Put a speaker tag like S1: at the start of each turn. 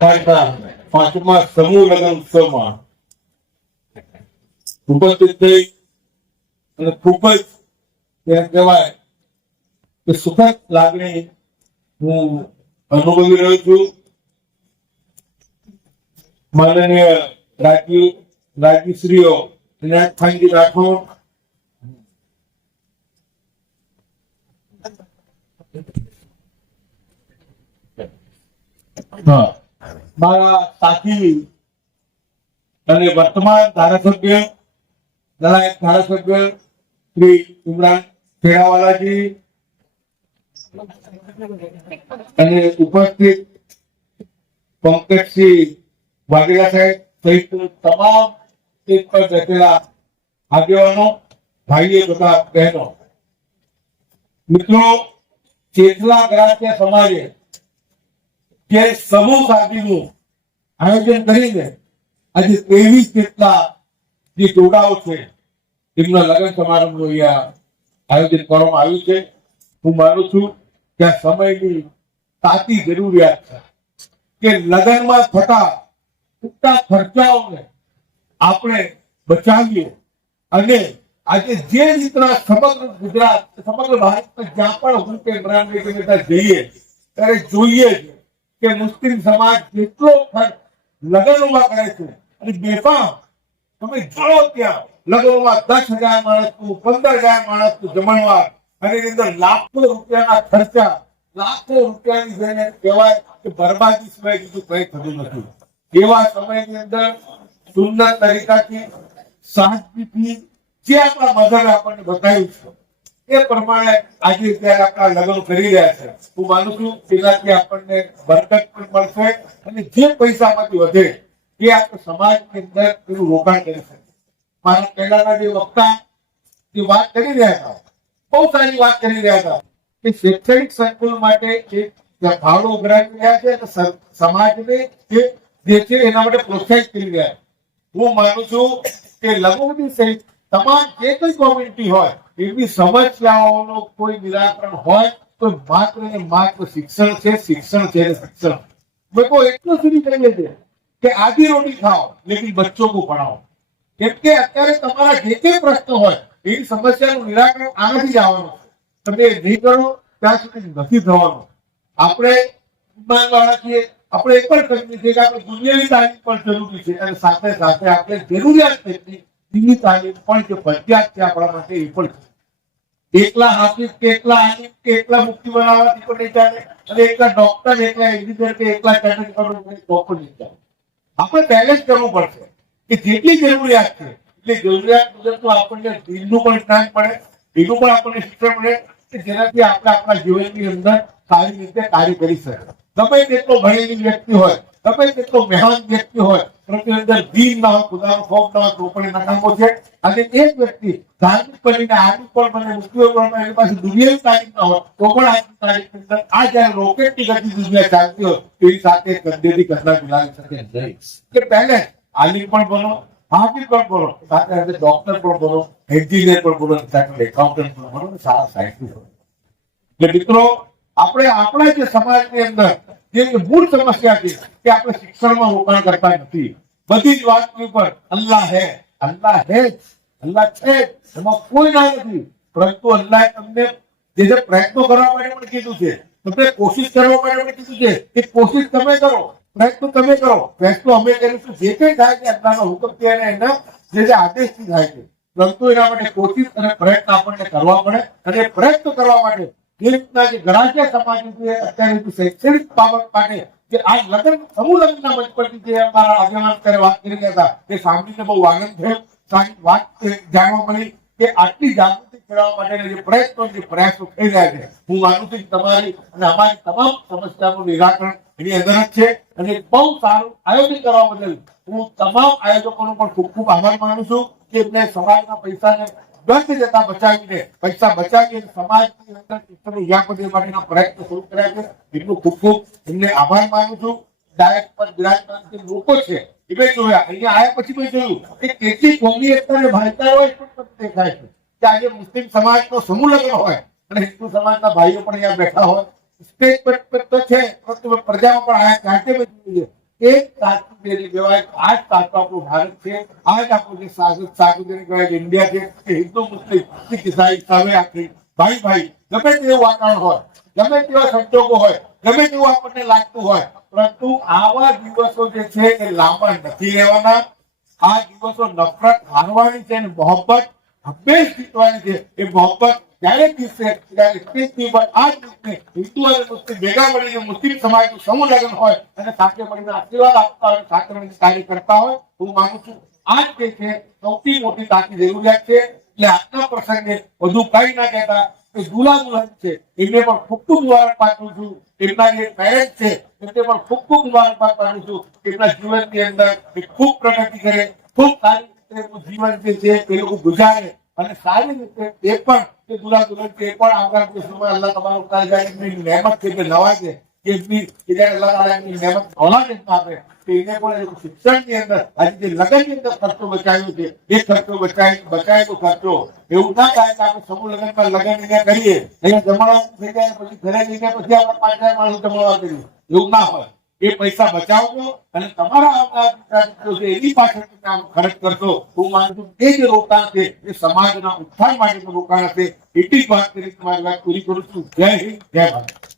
S1: પાંચમા સમૂહ લગ્ન ઉત્સવમાં ઉપસ્થિત થઈ અને ખૂબ જ કહેવાય કે સુખદ લાગણી હું અનુભવી રહ્યો છું માનનીય રાજ્ય રાજ્યશ્રીઓ વિનાયક ખાનજી રાઠોડ હા મારા સાથી અને વર્તમાન ધારાસભ્ય નાયક ધારાસભ્ય શ્રી ઇમરાન ખેડાવાલાજી અને ઉપસ્થિત પંકજસિંહ વાઘેલા સાહેબ સહિત તમામ સ્ટેજ પર બેઠેલા આગેવાનો, ભાઈઓ તથા બહેનો. મિત્રો, ચેતલા ગ્રાહ્ય સમાજે જે સમૂહ શાદીનું આયોજન કરીને આજે ત્રેવીસ જેટલા જે જોડાઓ છે, તેમના લગ્ન સમારંભનું અહીંયા આયોજન કરવામાં આવ્યું છે. હું માનું છું કે આ સમયની તાતી જરૂરિયાત છે કે લગ્નમાં થતા ઉગતા ખર્ચાઓને આપણે બચાવીએ અને આજે જે રીતના સમગ્ર ગુજરાત, સમગ્ર ભારતમાં જ્યાં પણ હું કે ઇમરાનભાઈ જઈએ, ત્યારે જોઈએ કે મુસ્લિમ સમાજ જેટલો ખર્ચ લગ્નોમાં કરે છે, અને બેફામ, તમે જાણો ત્યાં લગનમાં દસ હજાર માણસનું, પંદર હજાર માણસનું જમણવાર, અને એની અંદર લાખો રૂપિયાના ખર્ચા, લાખો રૂપિયાની જઈને કહેવાય કે બરબાદી સિવાય બીજું કઈ થતું નથી. એવા સમયની અંદર સુંદર તરીકાથી સાહસથી જે આપણા મધર આપણને બતાવ્યું છે. એ પ્રમાણે આજે ત્યારે આપણા લગ્ન કરી રહ્યા છે. હું માનું છું તેનાથી આપણને બરકત પણ મળશે અને જે પૈસામાંથી વધે એ આપણે સમાજની અંદર એનું રોકાણ કરી શકે મારા પહેલાના જે વક્તા જે વાત કરી રહ્યા હતા, બહુ સારી વાત કરી રહ્યા હતા કે શૈક્ષણિક સંકુલ માટે એક ભાવડો ઉભરાવી રહ્યા છે અને સમાજને જે છે એના માટે પ્રોત્સાહિત કરી રહ્યા હું માનું છું કે લઘુમતી સહિત તમામ જે કોઈ કોમ્યુનિટી હોય, એવી સમસ્યાઓનો કોઈ નિરાકરણ હોય, તો માત્ર ને માત્ર શિક્ષણ છે શિક્ષણ છે શિક્ષણ. લોકો એટલું સુધી કહીએ છે કે આધી રોટી ખાઓ લેકિન બચ્ચો કો ભણાવો. કેમ કે અત્યારે તમારા જે તે પ્રશ્ન હોય એની સમસ્યાનું નિરાકરણ આનાથી જ આવવાનું છે. તમે નહીં કરો ત્યાં સુધી નથી થવાનું આપણે ઈમાનવાળા છીએ, આપણે એ પણ કહીએ છીએ કે આપણે દુનિયાની તાલીમ પણ જરૂરી છે અને સાથે સાથે આપણે જરૂરિયાત તેટલી દીની તાલીમ પણ જે ફરજિયાત છે આપણા માટે એ પણ એકલા હાફિઝ કે એકલા આલિમ કે એકલા મુક્તિ બનાવવાથી પણ નહીં ચાલે અને એકલા ડોક્ટર એકલા એન્જિનિયર કે એકલા ટેલેન્ટ કરવું તો પણ નહીં ચાલે. આપણે બેલેન્સ કરવું પડશે કે જેટલી જરૂરિયાત છે, એટલે જરૂરિયાત મુજબનું આપણને દિલનું પણ જ્ઞાન પડે એનું પણ આપણને શિક્ષણ મળે કે જેનાથી આપણે આપણા જીવનની અંદર સારી રીતે કાર્ય કરી શકીએ. ગમે તેટલો ભણેલી વ્યક્તિ હોય ગમે તેટલો મહાન વ્યક્તિ હોય અંદર દિન ના હોય ખુદા ફોર્મ ના હોય તો નકામો છે. અને એક વ્યક્તિ ધાર્મિક બનીને આર્મિક પણ મુસ્લિમ પણ બને એની પાસે દુનિયાની તારીખ ના હોય, તો પણ આજની તારીખ અંદર આ જ્યારે રોકેટની ગતિ દુનિયા ચાલતી હોય, તેની સાથે કંધેથી કંધા મિલાવી શકે નહીં કે પહેલે આલિમ પણ બનો હાફિઝ પણ બોલો સાથે સાથે ડોક્ટર પણ બોલો એન્જિનિયર પણ બોલો સાથે એકાઉન્ટન્ટ પણ બોલો સારા સાયન્ટિસ્ટ એટલે મિત્રો, આપણે આપણા જે સમાજની અંદર જે મૂળ સમસ્યા છે કે આપણે શિક્ષણમાં રોકાણ કરતા નથી. બધી જ વાતની ઉપર અલ્લાહ હે. અલ્લાહ હે અલ્લાહ છે એમાં કોઈ ના નથી. પરંતુ અલ્લાહ તમને જે જે પ્રયત્નો કરવા માટે પણ કીધું છે, તમને કોશિશ કરવા માટે પણ કીધું છે એ કોશિશ તમે કરો, પ્રયત્નો તમે કરો. પ્રયત્નો અમે કરીશું. જે કંઈ થાય છે અલ્લાહનો છે અને એના જે જે આદેશથી થાય છે. પરંતુ એના માટે કોશિશ અને પ્રયત્ન આપણને કરવા પડે અને પ્રયત્ન કરવા માટે હું માનું છું તમારી અને અમારી તમામ સમસ્યાનું નિરાકરણ એની અંદર જ છે અને બહુ સારું આયોજન કરવા બદલ હું તમામ આયોજકોનો પણ ખૂબ ખૂબ આભાર માનું છું કે સમાજના પૈસાને વ્યર્થ જતા બચાવીને. પૈસા બચાવી સમાજની અંદર શિક્ષણની યાપતિ માટેના પ્રયત્નો શરૂ કર્યા છે. એમનું ખૂબ ખૂબ એમને આભાર માનું છું. ડાયરેક્ટ પર બિરાજમાન જે લોકો છે, એ મેં જોયા. અહીંયા આવ્યા પછી મેં જોયું કે કેટલી કોમી એકતાને ભાઈતા હોય પણ દેખાય છે. કે આજે મુસ્લિમ સમાજનો સમૂહ લગ્ન હોય અને હિન્દુ સમાજના ભાઈઓ પણ અહીંયા બેઠા હોય. સ્ટેજ પર તો છે, પરંતુ પ્રજામાં પણ આયા જાતે જોઈએ એક તાકાત જેને કહેવાય આ જ તાકાત આપણું ભારત છે. આ જ આપણું જે સાચું સાચું જેને કહેવાય ઇન્ડિયા છે. કે હિન્દુ, મુસ્લિમ શીખ ઈસાઈ સામે આખી ભાઈ ભાઈ, ગમે તેવું વાતાવરણ હોય, ગમે તેવા સંજોગો હોય, ગમે તેવું આપણને લાગતું હોય, પરંતુ આવા દિવસો જે છે એ લાંબા નથી રહેવાના. આ દિવસો નફરત હારવાની છે અને મોહબ્બત હંમેશ જીતવાની છે. એ મોહબ્બત ત્યારે એકવીસમી પર આ હિન્દુ અને મુસ્લિમ ભેગા મળીને મુસ્લિમ સમાજનું સમૂહ લગ્ન હોય અને સાથે મળીને આશીર્વાદ આપતા હોય, સાથે મળીને કાર્ય કરતા હોય, હું માનું છું આ જ છે સૌથી મોટી તાકી જરૂરિયાત છે એટલે આજના પ્રસંગે વધુ કઈ ના કહેતા કે દુલા દુલ્હન છે, એમને પણ ખૂબ ખૂબ મુબારક પાઠવું છું. એમના જે પેરેન્ટ છે, એમને પણ ખૂબ ખૂબ પાઠવું છું. એમના જીવનની અંદર ખૂબ પ્રગતિ કરે, ખૂબ સારી રીતે જીવન જે છે એ લોકો ગુજારે. અને સારી રીતે એ પણ કે દુલ્હા દુલ્હન છે એ પણ આવનાર દિવસોમાં અલ્લાહ તમારું તાજા એમની મહેમત છે કે નવા કે એમની, કે અલ્લાહ તાલા એમની મહેમત એમને આપે, તો એને પણ શિક્ષણની અંદર, આજે જે લગ્નની અંદર ખર્ચો બચાવ્યો છે, એ ખર્ચો બચાવી, બચાવેલો ખર્ચો, એવું ના થાય કે આપણે સમૂહ લગ્નમાં લગ્ન એને કરીએ, અહીંયા જમણવા થઈ જાય, પછી ઘરે જઈને પછી આપણે પાંચ માણસો જમણવા કરીએ એવું ના હોય. એ પૈસા બચાવજો અને તમારા આવનાર એની પાછળ તમે ખર્ચ કરશો, હું માનું છું કે જે રોકાણ છે, એ સમાજના ઉત્થાન માટેનું રોકાણ હશે. એટલી જ વાત કરી, તમારી વાત પૂરી કરું છું. જય હિન્દ, જય ભારત.